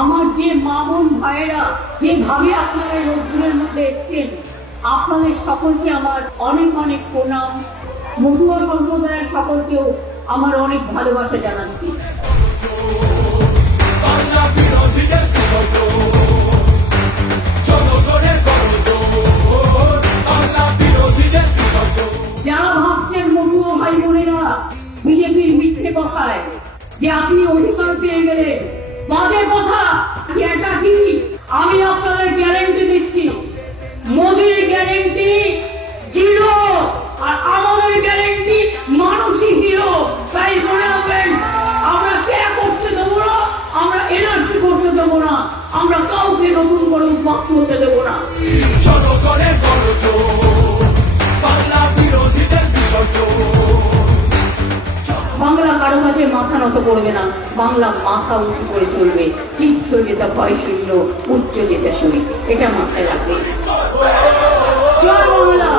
আমার যে মা বোন ভাইয়েরা যেভাবে আপনারা রোদ্দুরের মধ্যে এসছেন, আপনাদের সকলকে আমার অনেক অনেক প্রণাম। মতুয়া সম্প্রদায়ের সকলকেও আমার অনেক ভালোবাসা জানাচ্ছি। যারা ভাবছেন মতুয়া ভাই বোনেরা বিজেপির মিথ্যে কথায় যে আপনি অধিকার পেয়ে গেলে, বাজে কথা। এটা ঠিক, আমি আপনাদের গ্যারেন্টি দিচ্ছি, মোদির গ্যারেন্টি জিরো আর আমাদের গ্যারেন্টি মানুষই হিরো। তাই মনে রাখবেন, আমরা কে করতে দেবো না, আমরা এনআরসি করতে দেবো না, আমরা কাউকে নতুন করে উদ্বাস্ত হতে দেবো না। বাংলা কারো কাছে মাথা নত করবে না, বাংলা মাথা উঁচু করে চলবে। চিত্ত যেটা ভয় শূন্য, উচ্চ যেটা শুনি, এটা মাথায় রাখবে। জয় বাংলা।